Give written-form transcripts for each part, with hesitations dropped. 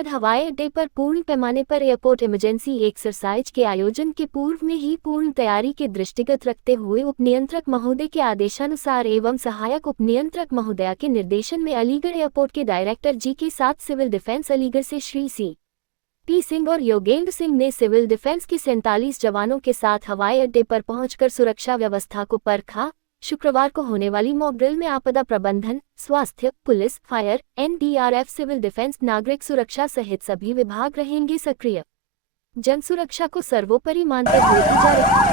सरहद हवाई अड्डे पर पूर्ण पैमाने पर एयरपोर्ट इमरजेंसी एक्सरसाइज के आयोजन के पूर्व में ही पूर्ण तैयारी के दृष्टिगत रखते हुए उपनियंत्रक महोदय के आदेशानुसार एवं सहायक उपनियंत्रक महोदया के निर्देशन में अलीगढ़ एयरपोर्ट के डायरेक्टर जी के साथ सिविल डिफेंस अलीगढ़ से श्री सी.पी. सिंह और योगेंद्र सिंह ने सिविल डिफेंस के 47 जवानों के साथ हवाई अड्डे पर पहुंचकर सुरक्षा व्यवस्था को परखा। शुक्रवार को होने वाली मॉक ड्रिल में आपदा प्रबंधन, स्वास्थ्य, पुलिस, फायर, एनडीआरएफ, सिविल डिफेंस, नागरिक सुरक्षा सहित सभी विभाग रहेंगे सक्रिय। जन सुरक्षा को सर्वोपरि मानते हुए की जा रही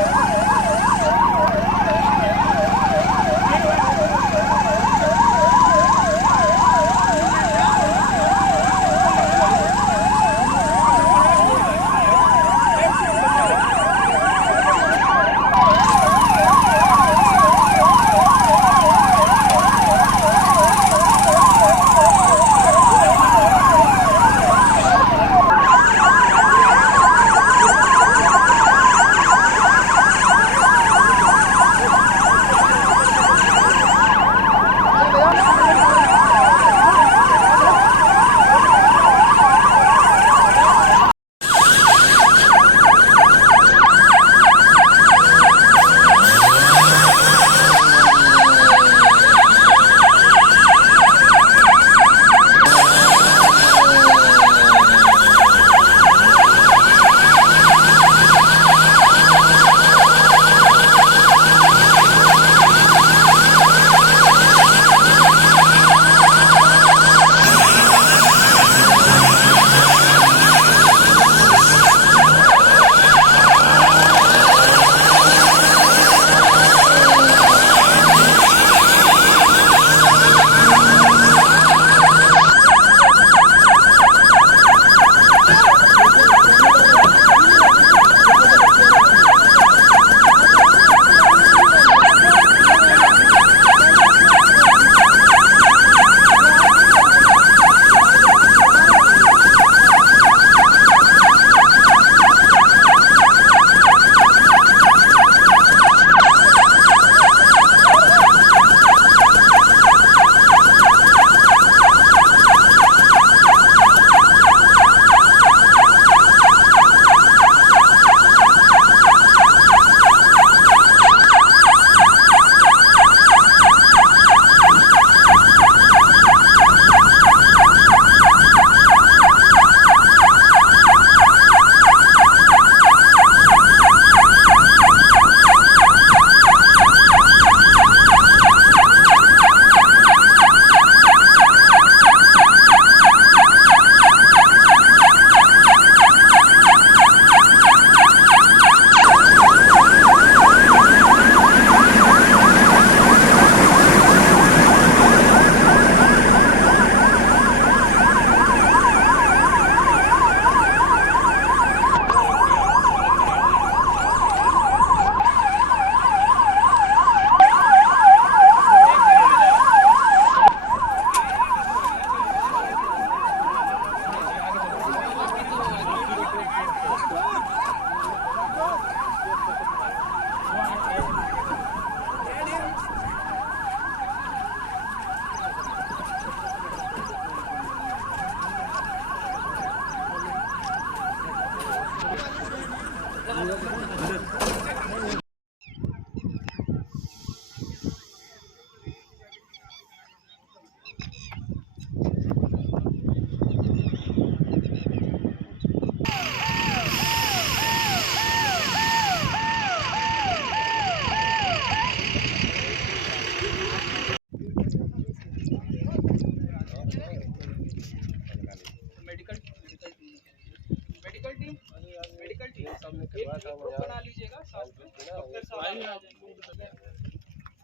बना लीजिएगा साथ में डॉक्टर साहब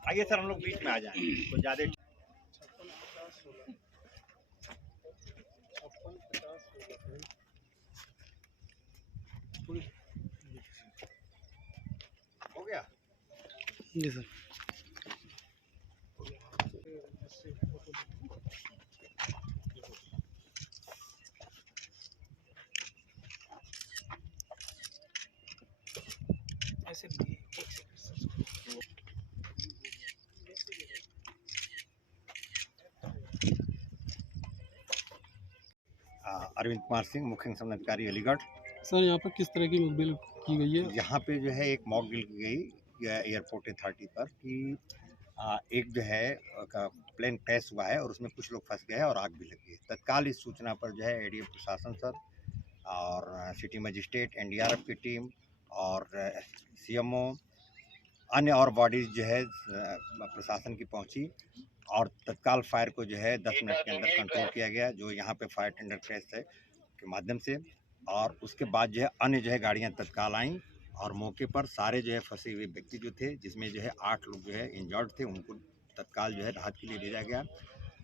आइए सर, हम लोग बीच में आ जाएं तो ज्यादा हो गया जी सर। ऐसे अरविंद कुमार सिंह, मुख्य संबंध अधिकारी अलीगढ़। सर यहाँ पर किस तरह की मुखबिर की गई है? यहाँ पे जो है एक मॉक ड्रिल की गई एयरपोर्ट अथॉरिटी पर कि एक जो है प्लेन क्रैश हुआ है और उसमें कुछ लोग फंस गए हैं और आग भी लगी है। तत्काल इस सूचना पर जो है एडीएम प्रशासन सर और सिटी मजिस्ट्रेट, एनडीआरएफ की टीम और सीएमओ, अन्य और बॉडीज जो है प्रशासन की पहुंची और तत्काल फायर को जो है 10 मिनट के अंदर कंट्रोल किया गया, जो यहाँ पे फायर टेंडर क्रैश है के माध्यम से। और उसके बाद जो है अन्य जो है गाड़ियाँ तत्काल आईं और मौके पर सारे जो है फंसे हुए व्यक्ति जो थे, जिसमें जो है 8 लोग जो है इंजर्ड थे, उनको तत्काल जो है राहत के लिए भेजा गया।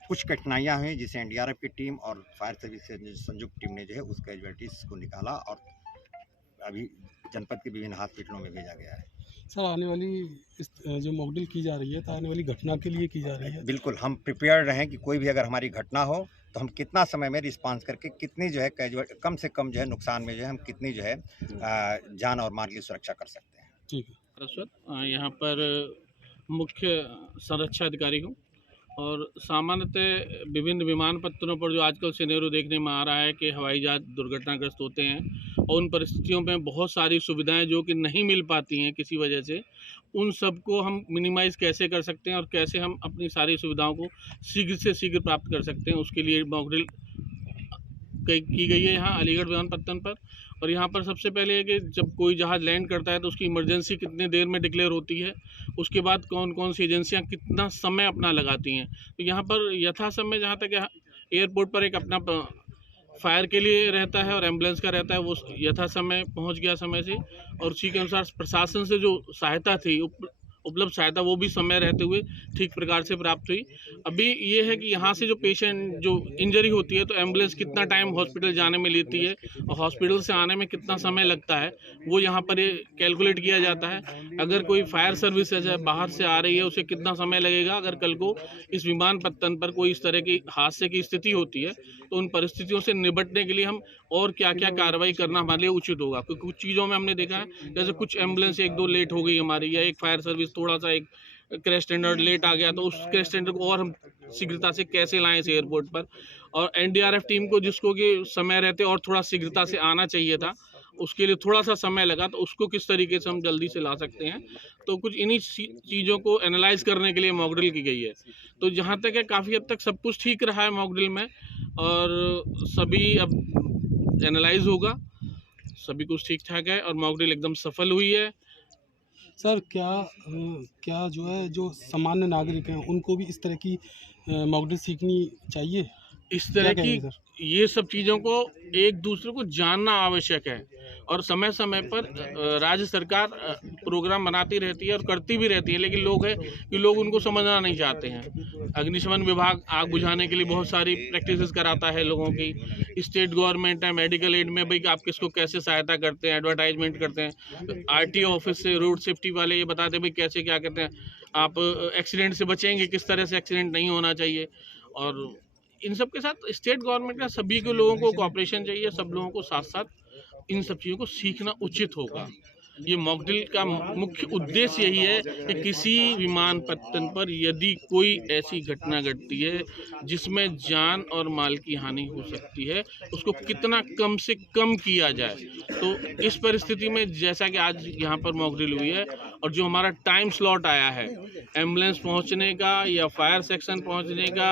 कुछ कठिनाइयाँ हुई जिसे एनडीआरएफ की टीम और फायर सर्विस से संयुक्त टीम ने जो है उस कैजुअलिटीज़ को निकाला और अभी जनपद के विभिन्न हॉस्पिटलों में भेजा गया है। सर आने वाली इस जो मॉकड्रिल की जा रही है तो आने वाली घटना के लिए की जा रही है? बिल्कुल, हम प्रिपेयर्ड रहें कि कोई भी अगर हमारी घटना हो तो हम कितना समय में रिस्पांस करके कितनी जो है कम से कम जो है नुकसान में जो है हम कितनी जो है जान और माल की सुरक्षा कर सकते हैं। ठीक है। सरस्वत यहाँ पर मुख्य संरक्षा अधिकारी हूँ और सामान्यतः विभिन्न विमानपत्तनों पर जो आजकल सिनेरियो देखने में आ रहा है कि हवाई जहाज दुर्घटनाग्रस्त होते हैं और उन परिस्थितियों में बहुत सारी सुविधाएं जो कि नहीं मिल पाती हैं किसी वजह से, उन सब को हम मिनिमाइज़ कैसे कर सकते हैं और कैसे हम अपनी सारी सुविधाओं को शीघ्र से शीघ्र प्राप्त कर सकते हैं, उसके लिए मॉक ड्रिल की गई है यहाँ अलीगढ़ विमानपत्तन पर। और यहाँ पर सबसे पहले है कि जब कोई जहाज़ लैंड करता है तो उसकी इमरजेंसी कितने देर में डिक्लेयर होती है, उसके बाद कौन कौन सी एजेंसियाँ कितना समय अपना लगाती हैं। तो यहाँ पर यथा समय, जहाँ तक एयरपोर्ट पर एक अपना फायर के लिए रहता है और एम्बुलेंस का रहता है, वो यथा समय पहुँच गया समय से, और उसी के अनुसार प्रशासन से जो सहायता थी, उपलब्ध सहायता, वो भी समय रहते हुए ठीक प्रकार से प्राप्त हुई। अभी ये है कि यहाँ से जो पेशेंट जो इंजरी होती है तो एम्बुलेंस कितना टाइम हॉस्पिटल जाने में लेती है और हॉस्पिटल से आने में कितना समय लगता है, वो यहाँ पर कैलकुलेट किया जाता है। अगर कोई फायर सर्विस है बाहर से आ रही है, उसे कितना समय लगेगा अगर कल को इस विमानपत्तन पर कोई इस तरह की हादसे की स्थिति होती है, तो उन परिस्थितियों से निपटने के लिए हम और क्या क्या कार्रवाई करना हमारे लिए उचित होगा। क्योंकि कुछ चीज़ों में हमने देखा है, जैसे कुछ एम्बुलेंस 1-2 लेट हो गई हमारी, या एक फायर सर्विस थोड़ा सा एक क्रैश टेंडर लेट आ गया, तो उस क्रैश टेंडर को और हम शीघ्रता से कैसे लाएं इस एयरपोर्ट पर। और एनडीआरएफ टीम को, जिसको कि समय रहते और थोड़ा शीघ्रता से आना चाहिए था, उसके लिए थोड़ा सा समय लगा, तो उसको किस तरीके से हम जल्दी से ला सकते हैं। तो कुछ इन्हीं चीज़ों को एनालाइज करने के लिए मॉक ड्रिल की गई है। तो जहाँ तक है काफ़ी हद तक सब कुछ ठीक रहा है मॉक ड्रिल में, और सभी अब एनालाइज होगा, सभी कुछ ठीक ठाक है और मॉक ड्रिल एकदम सफल हुई है। सर क्या जो है जो सामान्य नागरिक हैं उनको भी इस तरह की मॉक ड्रिल सीखनी चाहिए? इस तरह क्या की कहेंगे सर? ये सब चीज़ों को एक दूसरे को जानना आवश्यक है, और समय समय पर राज्य सरकार प्रोग्राम बनाती रहती है और करती भी रहती है, लेकिन लोग है कि लोग उनको समझना नहीं चाहते हैं। अग्निशमन विभाग आग बुझाने के लिए बहुत सारी प्रैक्टिसेस कराता है लोगों की। स्टेट गवर्नमेंट है मेडिकल एड में, भाई आप किसको कैसे सहायता करते हैं, एडवर्टाइजमेंट करते हैं। आरटीओ ऑफिस से रोड सेफ्टी वाले ये बताते हैं भाई कैसे क्या कहते हैं आप एक्सीडेंट से बचेंगे, किस तरह से एक्सीडेंट नहीं होना चाहिए। और इन सब के साथ स्टेट गवर्नमेंट का सभी के लोगों को कोऑपरेशन चाहिए, सब लोगों को साथ साथ इन सब चीज़ों को सीखना उचित होगा। ये मॉक ड्रिल का मुख्य उद्देश्य यही है कि किसी विमानपत्तन पर यदि कोई ऐसी घटना घटती है जिसमें जान और माल की हानि हो सकती है, उसको कितना कम से कम किया जाए। तो इस परिस्थिति में जैसा कि आज यहाँ पर मॉक ड्रिल हुई है, और जो हमारा टाइम स्लॉट आया है एम्बुलेंस पहुँचने का या फायर सेक्शन पहुँचने का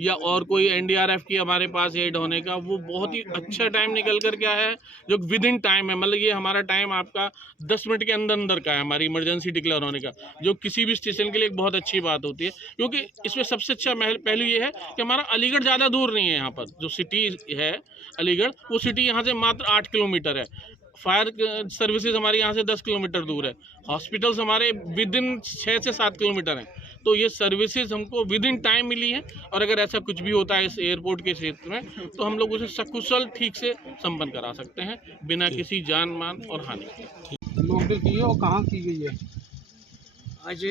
या और कोई एनडीआरएफ की हमारे पास एड होने का, वो बहुत ही अच्छा टाइम निकल कर क्या है, जो विद इन टाइम है। मतलब ये हमारा टाइम आपका 10 मिनट के अंदर अंदर का है हमारी इमरजेंसी डिक्लेयर होने का, जो किसी भी स्टेशन के लिए एक बहुत अच्छी बात होती है। क्योंकि इसमें सबसे अच्छा पहलू ये है कि हमारा अलीगढ़ ज़्यादा दूर नहीं है। यहाँ पर जो सिटी है अलीगढ़, वो सिटी यहाँ से मात्र 8 किलोमीटर है। फायर सर्विसेज हमारे यहाँ से 10 किलोमीटर दूर है। हॉस्पिटल्स हमारे विद इन 6 से 7 किलोमीटर हैं। तो ये सर्विसेज हमको विद इन टाइम मिली है, और अगर ऐसा कुछ भी होता है इस एयरपोर्ट के क्षेत्र में, तो हम लोग उसे सकुशल ठीक से संपन्न करा सकते हैं बिना किसी जान मान और हानि के। मॉक ड्रिल की है और कहाँ की गई है? आज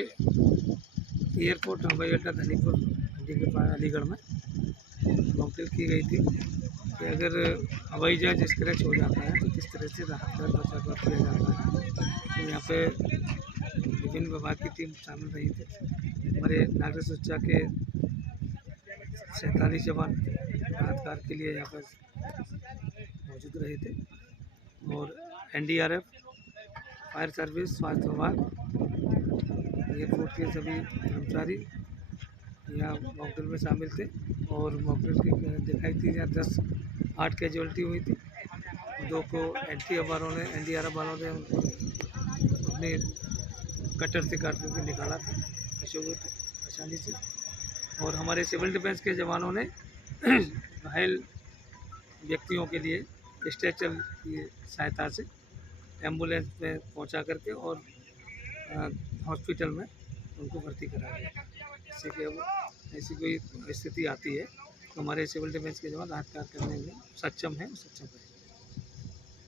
एयरपोर्ट हवाई अड्डा धनीपुर के पास अलीगढ़ में मॉक ड्रिल की गई थी कि अगर हवाई जहाज स्क्रैच हो जाता है तो किस तरह से राहत दर बचाव किया जाता है। तो यहाँ पे विभिन्न विभाग की टीम शामिल रही थी। हमारे नागरिक सुरक्षा के 47 जवान राहत कार्य के लिए यहाँ पर मौजूद रहे थे। और एनडीआरएफ, फायर सर्विस, स्वास्थ्य विभाग, एयरपोर्ट के सभी कर्मचारी यहाँ मॉकड्रिल में शामिल थे। और मॉकड्रिल की दिखाई थी यहाँ 8 कैजुअल्टी हुई थी। 2 को एनडीआरएफ वालों ने उनको अपने कटर से काट करके निकाला था आसानी से। और हमारे सिविल डिफेंस के जवानों ने घायल व्यक्तियों के लिए स्ट्रेचर की सहायता से एम्बुलेंस में पहुंचा करके और हॉस्पिटल में उनको भर्ती कराया गया। जैसे कि अब ऐसी कोई स्थिति आती है तो हमारे सिविल डिफेंस के जवान राहत कार्य करने में सक्षम हैं, सक्षम हैं।